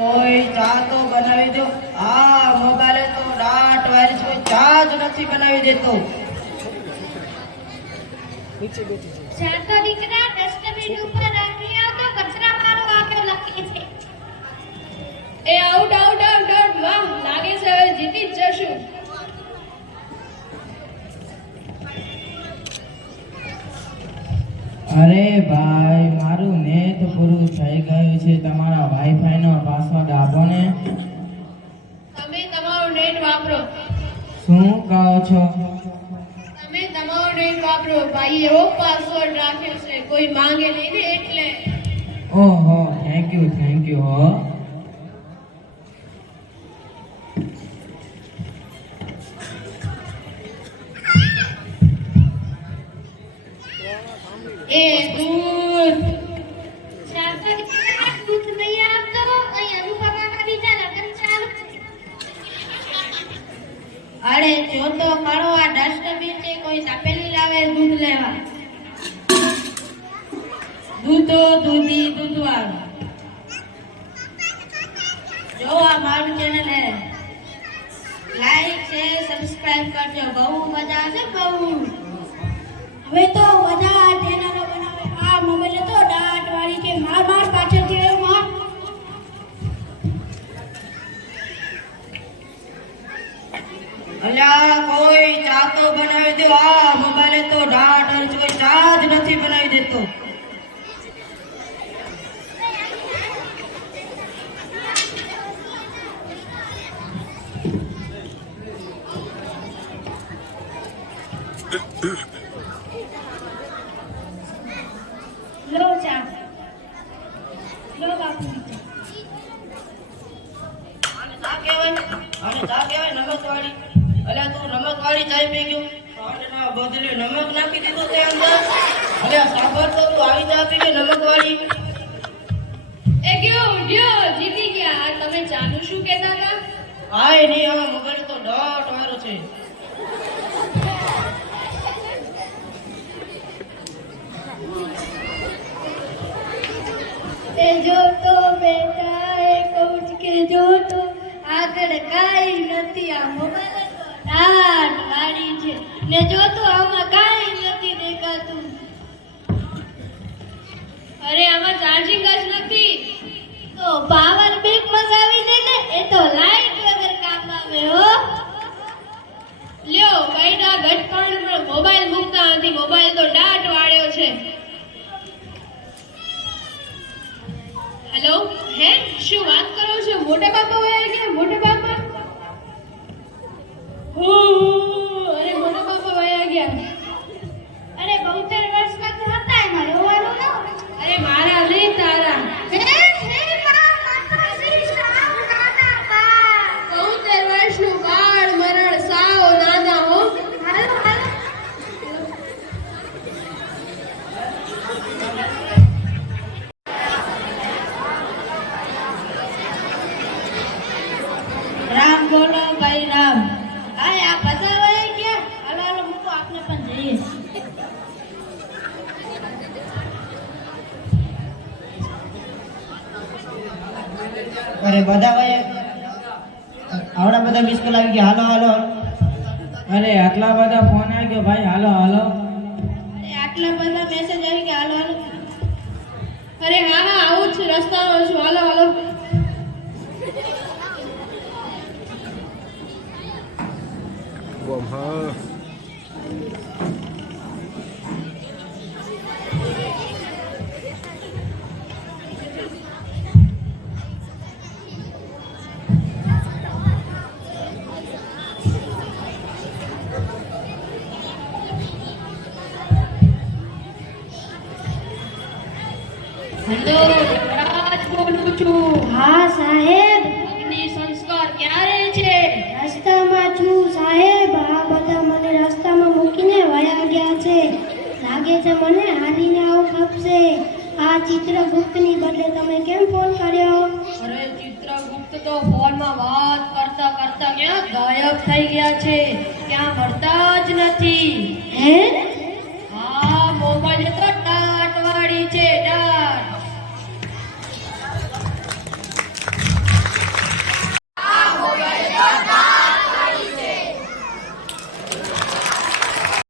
કોઈ ચા તો બનાવી દો. આ મોબાઈલ તો ડાટ વાયરસ કોઈ ચા જ નથી બનાવી દેતો. નીચે બેઠી છે. ચાર તો દીકરા ડસ્ટબિન ઉપર રાખી આવ તો કચરા મારો આપ્યો લખી છે. એ આઉટ આઉટ આઉટ આઉટ. વાહ, લાગે છે હવે જીતી જ જશું. અરે ભાઈ, મારું નેટ પૂરું થઈ ગયું છે. તમારા વાઈફાઈ નો પાસવર્ડ આપો ને. તમે તમારું નેટ વાપરો. શું કહો છો? તમે તમારું નેટ વાપરો. ભાઈ એવો પાસવર્ડ રાખ્યો છે કોઈ માંગે નહીં ને એટલે. ઓહો, થેન્ક યુ હો. એ દૂધ ચાર તો દીકરા દૂધ નહીં આપતો. અહીં અનુપમાના બીજા લગન ચાલુ છે. અરે જો તો ખરો, આ ડસ્ટબિન છે કોઈ તપેલી લાવે દૂધ લેવા. દૂધો દૂધી દૂધવાળો. જો આ મારું ચેનલ હે, લાઈક છે, સબસ્ક્રાઇબ કરજો. બહુ મજા આવશે બહુ. હવે તો બધા ચેનલો બનાવે. આ મોબાઈલ તો ડાટ વાળી છે. માર પાછળથી આવ્યો માર. અલ્યા કોઈ ચા તો બનાવી દો. આ મોબાઈલ તો ડાટ વાયરસ કોઈ ચા જ નથી બનાવી દેતો. લો ચા. લો બાપુ. આને ચા કહેવાય નમકવાળી. અલ્યા તું નમકવાળી ચા પી ગયો. પાણીના બદલે નમક નાખી દીધું તે અંદર. અલ્યા સાંભળ તો, તું આવી ચા પી ગઈ નમકવાળી. એ ગયો જીતી ગયા. આ તમે જાનું શું કહેતા હતા? આય નહીં, હવે મોબાઈલ તો ડાટ વાળો છે. એ જો તો બેટા એ કહું કે જો તો આગળ કાઈ નથી. આ મોબાઈલ તો ડાટ વાળી છે ને જો તો આમાં કાઈ નથી દેખાતું. અરે આમાં ચાર્જિંગ જ નથી. તો પાવર બેંક મંગાવી દે ને, એ તો લાઈટ વગર કામ આવે હો. લ્યો કઈના ગટપણ પણ મોબાઈલ મૂકતા નથી. મોબાઈલ તો ડાટ વાળ્યો છે. હેલો, હે શું વાત કરો છો? મોટા બાપા વયા ગયા? મોટા બાપા? અરે મોટા બાપા વયા ગયા. અરે 72 વર્ષમાં તો હતા, એમાં રોવાનું ન હોય. અરે મારા નહીં, તારા. હે માતાજી સાવ નાના બા. 72 વર્ષનું બાળ મરણ સાવ નાના હો. હાલો હાલો. રામ બોલો ભાઈ રામ. આય આ બધા વયા ગયા. હાલો હાલો મૂકો, આપણે પણ જઈએ. અરે બધા ભાઈ, આવડા બધા મિસ કોલ આવી ગયા. હાલો. અરે આટલા બધા ફોન આવી ગયો ભાઈ. હાલો. અરે આટલા બધા મેસેજ આવી ગયા. હાલો હાલો. અરે હા આવું જ છું, રસ્તામાં છું. હાલો હાલો. બોમ હા. હેલો, રાજ બોલું છું. હા સાહેબ, અગ્નિ સંસ્કાર ક્યારે છે? રસ્તામાં છું સાહેબ. આ બધા મને રસ્તામાં મૂકીને વયા ગયા છે. લાગે છે મને હાલીને આવું ખપશે. આ ચિત્રગુપ્તની બદલે તમે કેમ ફોન કર્યો? અરે ચિત્રગુપ્ત તો ફોનમાં વાત કરતા કરતા ક્યાં ગાયબ થઈ ગયા છે. ક્યાં મળતા જ નથી. હે